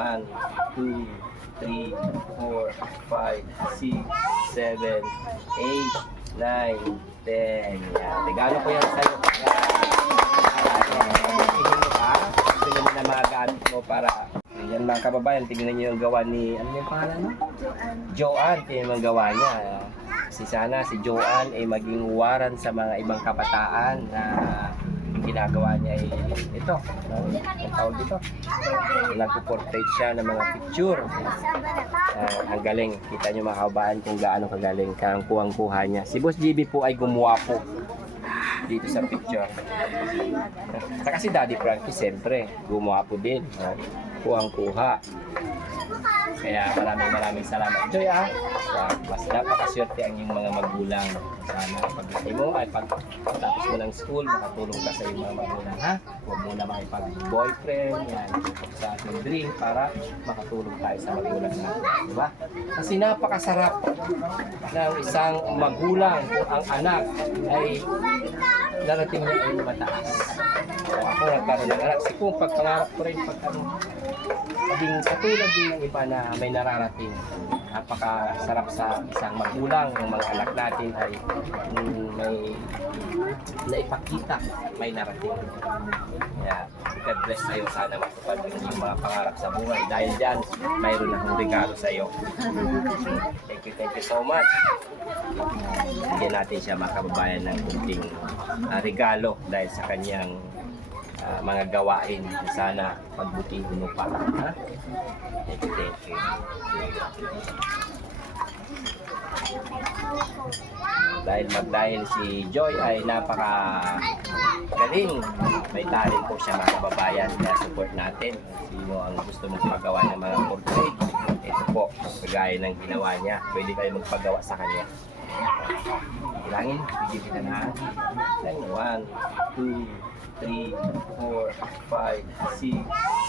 1, 2, 3, 4, 5, 6, 7, 8, 9, 10. Yan. Regalo ko yan sa'yo. Tingnan mo ha. Tingnan mo na mga gamit mo para... Yan mga kababayan, tingnan niyo yung gawa ni... Ano yung pangalan mo? Joanne. Tingnan mo yung gawa niya. Kasi sana si Joanne ay maging waran sa mga ibang kabataan na ginagawa niya ay ito. Ang tawag dito. Nagpo-portrait siya ng mga picture. Ang galing. Kita niyo mga kababayan kung gaano kagaling kang kuwang-kuha niya. Si Boss GB po ay gumawa po dito sa picture. Saka si Daddy Frankie siyempre gumawa po din. Kuwang-kuha. Kaya maraming salamat. Joy mas napakaswerte ang iyong mga magulang. Sana paglaki mo ay pagtapos mo ng school, makatulong ka sa iyong mga magulang. Ha? Huwag mo na makipag-boyfriend. Yan. Sa ating dream para makatulong tayo sa magulang natin. Diba? Kasi napakasarap ng isang magulang kung ang anak ay darating niya ay mataas. So, ako nagkaroon ng anak. Kasi kung pagpangarap ko rin maging katulad din ng iba na may nararating. Napakasarap sa isang magulang ng mga anak natin ay may naipakita, may narating. Kaya God bless sa'yo. Sana matupad yung mga pangarap sa buhay. Dahil dyan, mayroon akong regalo sa'yo. Thank you so much. Bigyan natin siya mga kababayan ng kunting regalo dahil sa kanyang mga gawain. Sana pagbutihin mo pa. Ha? Thank you. Dahil si Joy ay napaka-galing. May talent po siya mga kababayan. Kaya support natin. Sino ang gusto mong pagawa ng mga portrait. Ito po, kagaya ng ginawa niya. Pwede kayo magpagawa sa kanya. Bilangin, bigyan kita na. 1, 2, 3, 4, 5, 6,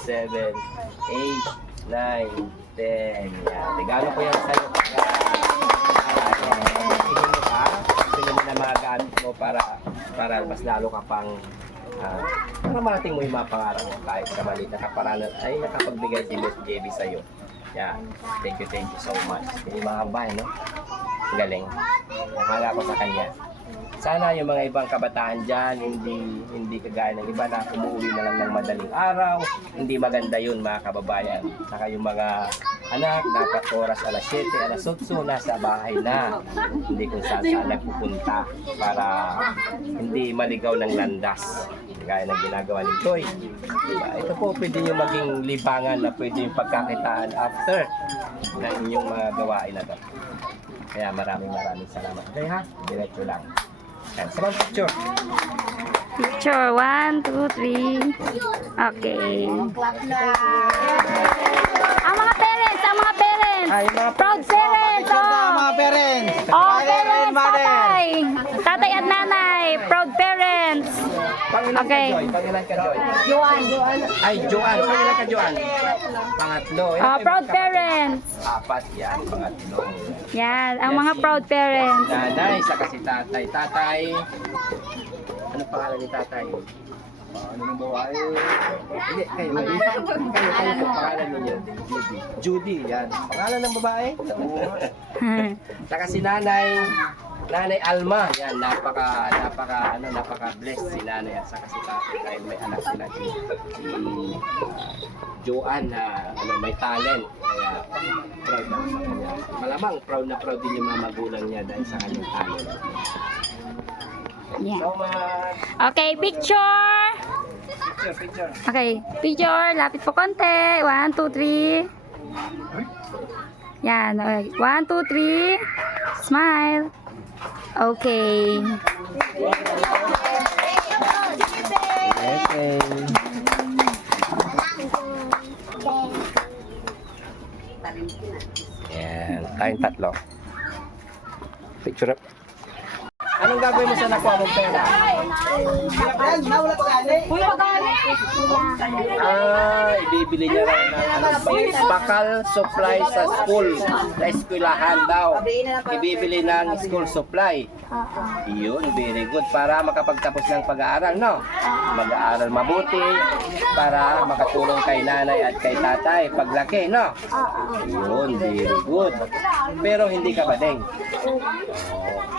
7, 8, 9, 10. Yan. Regalo ko yan sa'yo. Tingnan mo na mga gamit mo para mas lalo ka pang para marating mo yung mga pangarap mo kahit sa maliit na kaparanan ay nakapagbigay si Miss JB sa'yo. Yeah. Thank you so much. Yung mga bahay, no? Galing. Nakala ko sa kanya. Sana yung mga ibang kabataan dyan, hindi kagaya ng iba na umuwi na lang ng madaling araw. Hindi maganda yun mga kababayan. Saka yung mga anak, dapat oras alas 7, alas 8, nasa bahay na. Hindi kung saan nagpupunta para hindi maligaw ng landas. Kagaya ng ginagawa ni Joy. Diba? Ito po pwede nyo maging libangan na pwede yung pagkakitaan after ng inyong mga gawain na ito. Kaya maraming salamat. Okay ha? Diretso lang. Yan. Sama picture. Picture. 1, 2, 3. Okay. Ang mga parents. Ay, mga Proud parents. Mga parents. Parents, tatay. Tatay at nanay. Proud parents. Pangilan Okay. ka, Joy? Pangilan ka, Joy? Ay, Joanne. Pangilan ka, Joanne? Pangatlo. Proud parents. 4 yan. Pangatlo. Yan. Ang mga proud parents. Nanay, saka si tatay. Tatay, ano pangalan ni tatay? Ano nang babae? Hindi, kayo po, pangalan ninyo. Judy, yan. Pangalan ng babae? Saka si nanay, Nanay Alma, yan, napaka-blessed si nanay at saka si tatay dahil may anak sila si Joanne na may talent. Kaya proud na sa kanya. Malamang proud din yung mga magulang niya dahil sa kanyang talent. Yeah. So much. Okay, picture. Picture. Okay, picture. Lapit po konti. 1, 2, 3. Yan. Okay. 1, 2, 3. Smile. Okay. Okay. Yan. Tayong tatlo. Picture up. Anong gagawin mo sa nakuha mong pera? Ibibili niya rin ng bakal supply sa school. Sa eskwelahan daw. Ibibili ng school supply. Yun, very good. Para makapagtapos ng pag-aaral, no? Mag-aaral mabuti. Para makatulong kay nanay at kay tatay paglaki, no? Yun, very good. Pero hindi ka bading.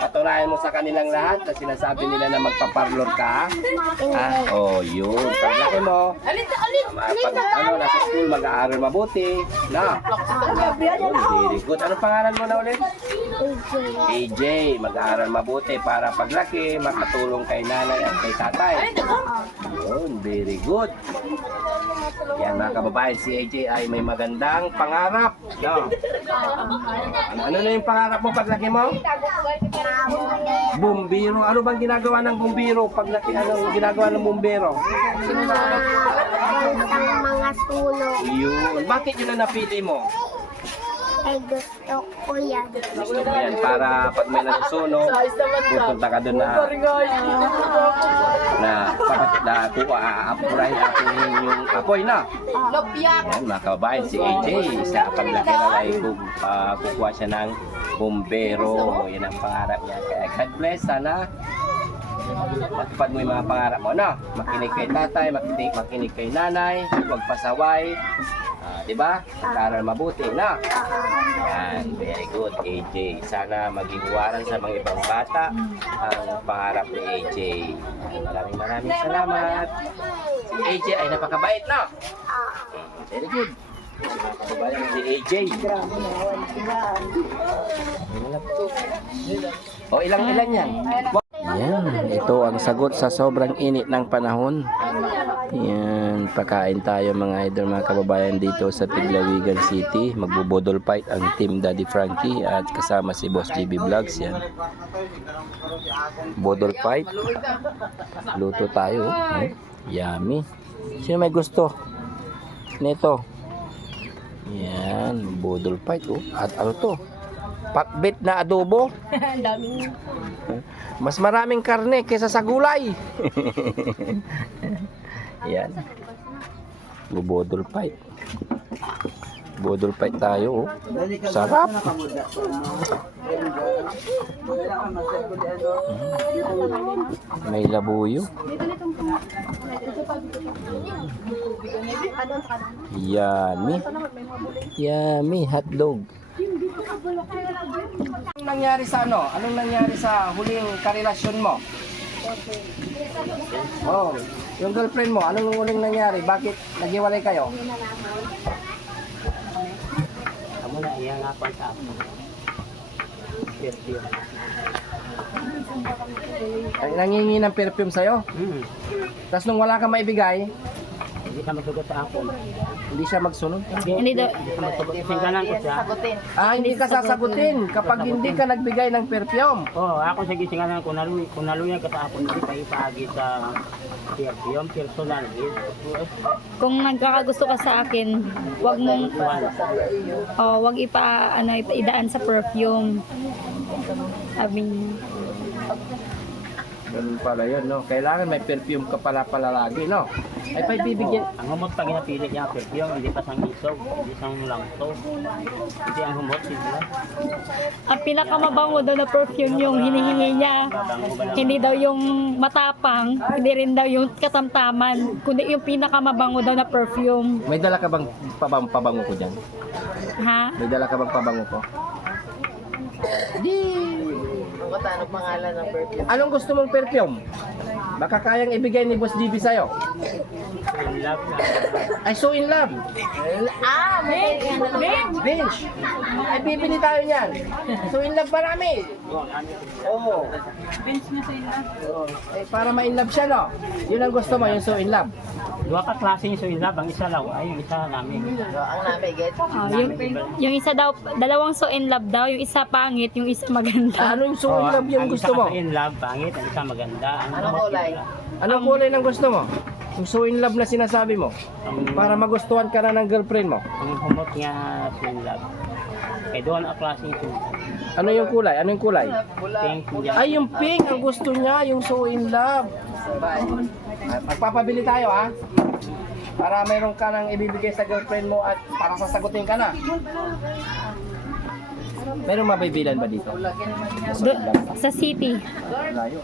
Patunayan mo sa kanilang lahat na sinasabi nila na magpaparlor ka. Yun. Paglaki mo, nasa school, mag-aaral mabuti. Na? Yun, very good. Anong pangalan mo na ulit? AJ. Mag-aaral mabuti para paglaki, makatulong kay nanay at kay tatay. Yun, very good. Yan mga kababayan, si AJ ay may magandang pangarap. No? Ano na yung pangarap mo paglaki mo? Bumbiro. Ano bang ginagawa ng bumbiro? Paglaki, ano ginagawa ng bumbiro? Mga sulong. Yun. Bakit yun na napili mo? Ay, gusto ko yan. Gusto mo yan para pag may nasusunog, pupunta ka doon na apurahin yung apoy na. Yan mga kababayan, si AJ sa paglaki na ay kukuha siya ng bumbero. Yan ang pangarap niya. Kaya God bless, sana matupad mo yung mga pangarap mo, no? Makinig kay tatay, makinig kay nanay, huwag pasaway. Diba? Mag-aral mabuti, no? Yan, very good, AJ. Sana maging waran sa mga ibang bata ang pangarap ni AJ. Maraming salamat. Si AJ ay napakabait, no? Very good. Si AJ. Ilang yan? Yan, ito ang sagot sa sobrang init ng panahon. Yan, pakain tayo mga idol, mga kababayan dito sa Tiglawigan City. Magbubodol fight ang Team Daddy Frankie at kasama si Boss GB Vlogs. Yan, bodol fight. Luto tayo. Yummy. Sino may gusto nito? Yan, bodol fight. At ano to? Pakbit na adobo. Mas maraming karne kaysa sa gulay. Yan. Bodol fight. Bodol fight tayo. Sarap. May labuyo. Yummy. Yummy hotdog. Anong nangyari sa ano? Anong nangyari sa huling karelasyon mo? Yung girlfriend mo, anong huling nangyari? Bakit naghiwalay kayo? Kamu na iya nga pa sa ako. Perfume. Ang nangingi ng perfume sa'yo? Tapos nung wala kang maibigay, Hindi ka magsugot sa ako. hindi siya magsunod? Hindi daw. Hindi ka magsugot. Singgalan ko siya. Hindi ka sasagutin kapag hindi ka nagbigay ng perfume. Ako sige singgalan ko naluya ka sa ako. Hindi pa ipaagi sa perfume. Personal. Kung nagkakagusto ka sa akin, wag idaan sa perfume. Sabi niya. Ganun pala yun, no? Kailangan may perfume ka pala lagi, no? Ay, pa ibibigyan. Ang humot pag ginapili niya ang perfume, hindi pa sang isog, hindi sang langto. Hindi ang humot sila. Ang pinakamabango daw na perfume yung hinihingi niya. Hindi daw yung matapang, hindi rin daw yung katamtaman, kundi yung pinakamabango daw na perfume. May dala ka bang pabango ko dyan? Ha? May dala ka bang pabango ko? Ano pangalan ng perfume? Anong gusto mong perfume? Baka kayang ibigay ni Boss GB sa'yo. In love na. Ay, so in love. Bench. Ay, bibili tayo niyan. So in love marami. Oo. Bench na so in love. Eh, para ma-in love siya, no? Yun ang gusto mo, yung so in love. Dua ka klase yung so in love, ang isa lang, ay yung isa namin. Ang namin, get? Yung isa daw, dalawang so in love daw, yung isa pangit, yung isa maganda. Ano yung so in love yung gusto mo? Ang isa in love, pangit, ang isa maganda. Anong kulay? Anong kulay ng gusto mo? Yung so in love na sinasabi mo. Para magustuhan ka na ng girlfriend mo. Ang humot nga so in love. Eh, doon ang klase ito. Ano yung kulay? Ano yung kulay? Pink, yan. Ay, yung pink ang gusto niya, yung so in love. Magpapabili tayo ha. Para mayroon ka nang ibibigay sa girlfriend mo at para sasagutin ka na. Merong mabibilan ba dito? Sa city. Layo.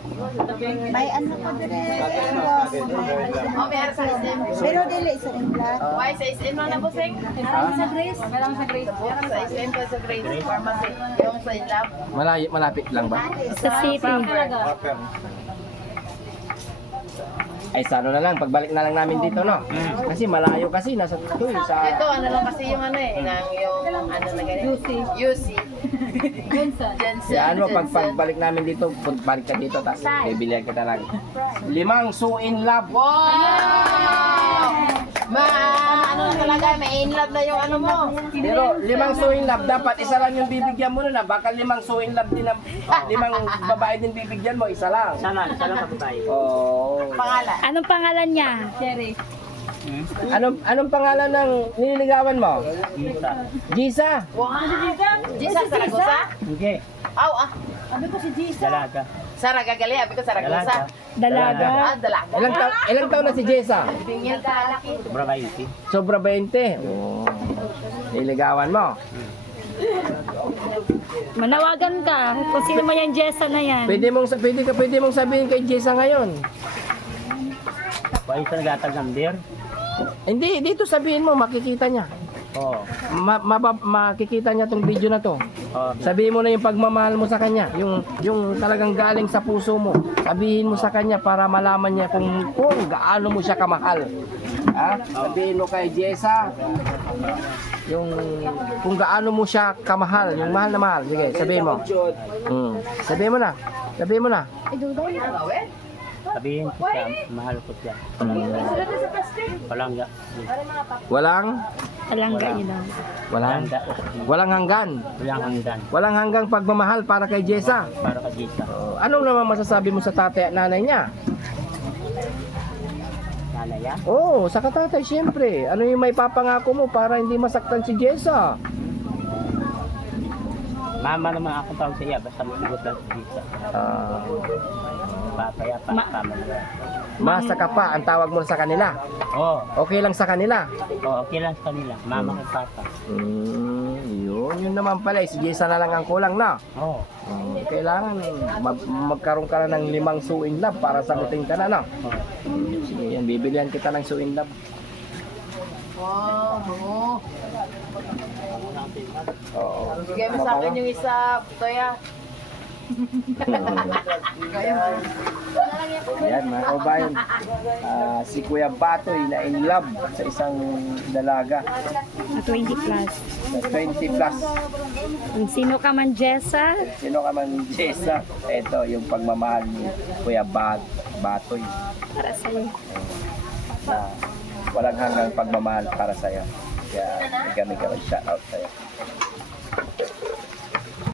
May ano ko din Oh, may ara size M. Pero dili sa implant. Why size M na busing? Sa Grace? Meron sa Grace. Size M pa sa Grace Pharmacy. Yung sa lab. Malapit lang ba? Sa city. Ay, sa ano na lang, pagbalik na lang namin dito, no? Kasi malayo kasi, nasa doon sa... Ito, ano lang kasi yung ano eh, yung ano na ganyan. UC. Johnson. Yan mo, pagbalik namin dito, balik ka dito, tapos bibilihan kita lang. 5 so in love. Wow! Ano na talaga, may in love na yung ano mo. Pero 5 so in love, dapat isa lang yung bibigyan mo na. Baka 5 so in love din, 5 babae din bibigyan mo, isa lang. Sana sa babae. Oh. Pangalan. Anong pangalan niya? Cherry. Anong pangalan ng nililigawan mo? Isa. Gisa. Wow! Jisa Saragosa? Hindi. Aw, Dalaga. Saragali, abi ko Saragosa. Dalaga. Ah, dalaga. Ilang taon na si Jessa? Bingil ka laki. Sobra ba yun? Sobra 20. Oh. Nililigawan mo. Manawagan ka kung sino man yung Jessa na yan. Pwede mong sabihin kay Jessa ngayon. Why isa nagatag ng beer? Hindi, dito sabihin mo, makikita niya. Oo. Makikita niya tong video na to. Oh, Sabihin mo na yung pagmamahal mo sa kanya, yung talagang galing sa puso mo. Sabihin mo sa kanya para malaman niya kung gaano mo siya kamahal. Ha? Sabihin mo kay Jessa yung kung gaano mo siya kamahal, yung mahal na mahal. Sige, sabihin mo. Sabihin mo na. Sabihin mo na. sabihin ko siya, mahal ko siya. Walang ga. Walang Palangga yun lang. walang hanggan. Walang hanggan. Walang hanggang pagmamahal para kay Jessa. Para ka Jisa. Anong naman masasabi mo sa tatay at nanay niya? Nanaya. Oo, sa katatay siyempre. Ano yung may papangako mo para hindi masaktan si Jessa? Mama naman ako tawag sa iya, basta masagot lang si Jisa. Papaya pa, tama na. Masa ka pa ang tawag mo sa kanila. Oo. Okay lang sa kanila. Oo, okay lang sa kanila. Mama at papa. Yun naman pala. Si Jessa na lang ang kulang na. Oo. Kailangan magkaroon ka na ng 5 suing love para sagutin ka na, no? Oo. Sige, yan. Bibilihan kita ng suing love. Wow, Oo. Sige mo sa akin yung isa, Toya. Yan, mga kaubayan. Si Kuya Batoy na in love sa isang dalaga. Na 20 plus. Na 20 plus. Kung sino ka man Jessa, Sino ka man Jessa? Ito yung pagmamahal ni Kuya Batoy. para sa'yo. Na walang hanggang pagmamahal para sa'yo. Kaya kami shout out sa'yo.